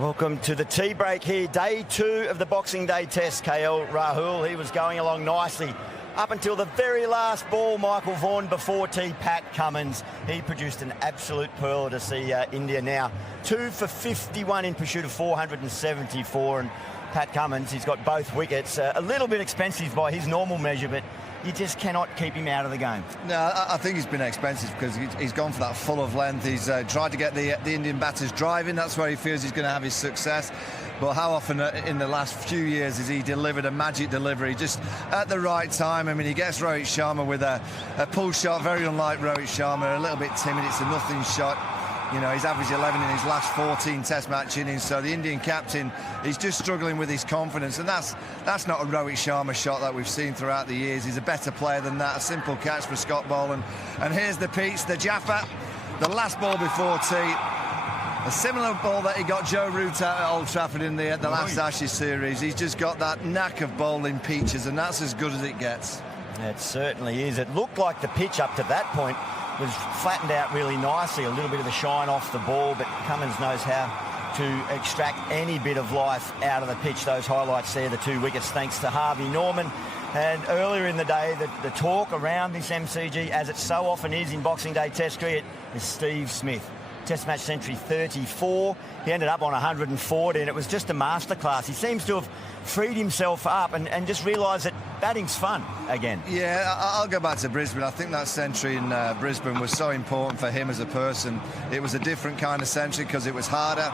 Welcome to the tea break here. Day 2 of the Boxing Day test. KL Rahul, he was going along nicely up until the very last ball. Michael Vaughan before tea. Pat Cummins, he produced an absolute pearl to see India now 2 for 51 in pursuit of 474. And Pat Cummins, he's got both wickets. A little bit expensive by his normal measure, but you just cannot keep him out of the game. No, I think he's been expensive because he's gone for that full of length. He's tried to get the Indian batters driving. That's where he feels he's going to have his success. But how often in the last few years has he delivered a magic delivery just at the right time? I mean, he gets Rohit Sharma with a pull shot, very unlike Rohit Sharma, a little bit timid. It's a nothing shot. You know, he's averaged 11 in his last 14 test match innings, so the Indian captain, he's just struggling with his confidence, and that's not a Rohit Sharma shot that we've seen throughout the years. He's a better player than that. A simple catch for Scott Boland. And here's the piece, the Jaffa, the last ball before tea. A similar ball that he got Joe Root out at Old Trafford in the last Ashes series. He's just got that knack of bowling peaches, and that's as good as it gets. It certainly is. It looked like the pitch up to that point was flattened out really nicely, a little bit of the shine off the ball, but Cummins knows how to extract any bit of life out of the pitch. Those highlights there, the 2 wickets, thanks to Harvey Norman. And earlier in the day, the talk around this MCG, as it so often is in Boxing Day Test cricket, is Steve Smith. Test match century 34. He ended up on 140, and it was just a masterclass. He seems to have freed himself up and just realised that batting's fun again. Yeah, I'll go back to Brisbane. I think that century in Brisbane was so important for him as a person. It was a different kind of century because it was harder,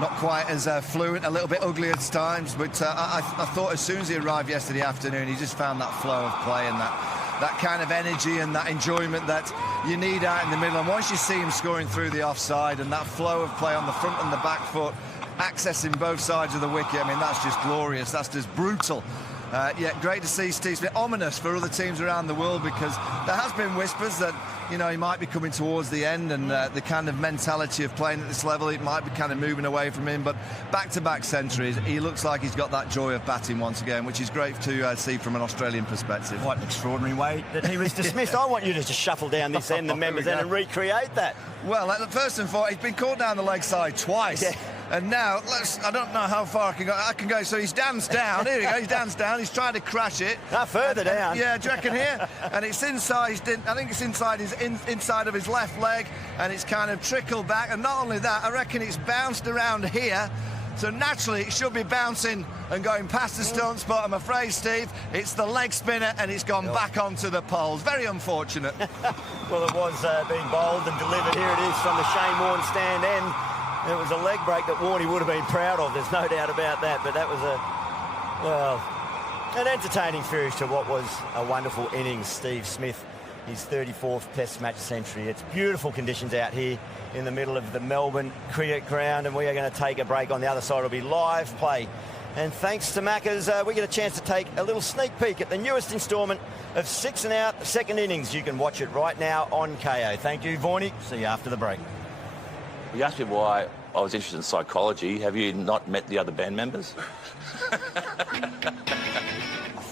not quite as fluent, a little bit ugly at times. But I thought as soon as he arrived yesterday afternoon, he just found that flow of play and that kind of energy and that enjoyment that you need out in the middle. And once you see him scoring through the offside and that flow of play on the front and the back foot, accessing both sides of the wicket, I mean, that's just glorious. That's just brutal. Yeah, great to see Steve Smith. Ominous for other teams around the world because there has been whispers that, you know, he might be coming towards the end and the kind of mentality of playing at this level, it might be kind of moving away from him. But back-to-back centuries, he looks like he's got that joy of batting once again, which is great to see from an Australian perspective. What an extraordinary way that he was dismissed. I want you to just shuffle down this end, the members end, and recreate that. Well, first and foremost, he's been caught down the leg side twice. Yeah. And now, I don't know how far I can go. So he's danced down. Here we go, he's danced down. He's trying to crash it. Further down. Yeah, do you reckon here? And it's inside, I think it's inside inside of his left leg, and it's kind of trickled back. And not only that, I reckon it's bounced around here. So naturally, it should be bouncing and going past the stone spot. I'm afraid, Steve, it's the leg spinner, and it's gone back onto the poles. Very unfortunate. Well, it was being bowled and delivered. Here it is from the Shane Warne stand end. It was a leg break that Warney would have been proud of. There's no doubt about that. But that was an entertaining finish to what was a wonderful innings. Steve Smith, his 34th Test match century. It's beautiful conditions out here in the middle of the Melbourne cricket ground, and we are going to take a break. On the other side will be live play. And thanks to Macca's, we get a chance to take a little sneak peek at the newest instalment of 6 and Out, second innings. You can watch it right now on KO. Thank you, Varney. See you after the break. You asked me why I was interested in psychology. Have you not met the other band members? I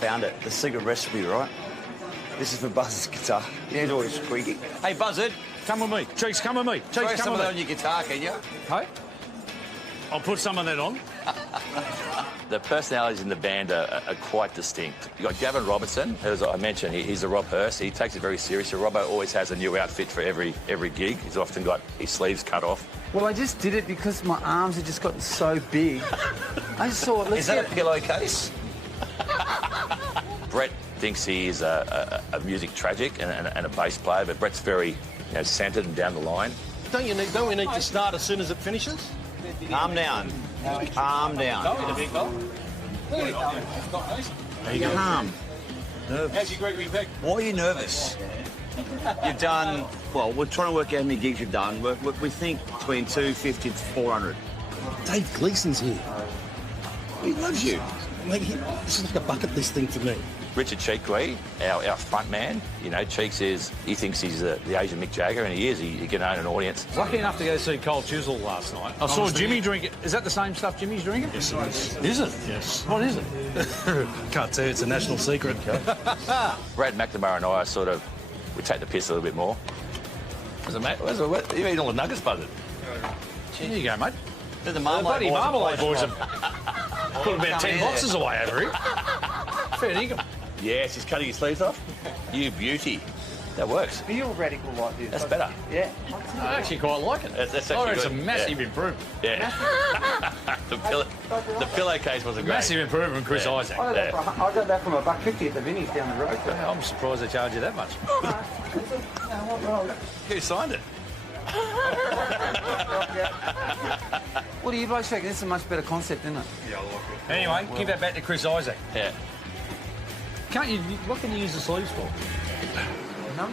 found it. The secret recipe, right? This is for Buzz's guitar. You hear all this squeaking. Hey, Buzzard, come with me. Cheeks, come with me. Cheeks, come with me. On your guitar, can you? Hey? I'll put some of that on. The personalities in the band are quite distinct. You've got Gavin Robertson, as I mentioned, he's a Rob Hurst. He takes it very seriously. Robbo always has a new outfit for every gig. He's often got his sleeves cut off. Well, I just did it because my arms had just gotten so big. I just thought, Is that a pillowcase? Brett thinks he is a music tragic and a bass player, but Brett's very centred and down the line. Don't we need to start as soon as it finishes? Calm down. Calm down. There you go. Calm. How's your Gregory Peck? Why are you nervous? You've done, well, we're trying to work out how many gigs you've done. We think between 250 to 400. Dave Gleason's here. He loves you. Like, this is like a bucket list thing for me. Richard Cheekwee, our front man, Cheeks he thinks he's the Asian Mick Jagger, and he is. He can own an audience. Lucky enough to go see Cole Chisel last night. I saw Jimmy drink it. Is that the same stuff Jimmy's drinking? Yes, it is. Is it? Yes. What is it? Can't tell you, it's a national secret. Brad McNamara and I we take the piss a little bit more. You eat all the nuggets, Buzzard? Here you go, mate. The The Marmalade bloody boys. Marmalade boys have put about 10 in boxes away over here. Fair dinkum. Yes, he's cutting his sleeves off. You beauty. That works. Are you radical like this? That's better. Yeah. I actually quite like it. That's I actually reckon it's a good. massive improvement. Yeah. the pillowcase wasn't great. Massive improvement, Chris Yeah. Isaac. I got that from a $1.50 at the Vinnies down the road. I'm surprised they charge you that much. Who signed it? What do you blokes reckon? This is a much better concept, isn't it? Anyway, give that back to Chris Isaac. Yeah. Can't you? What can you use the sleeves for? No.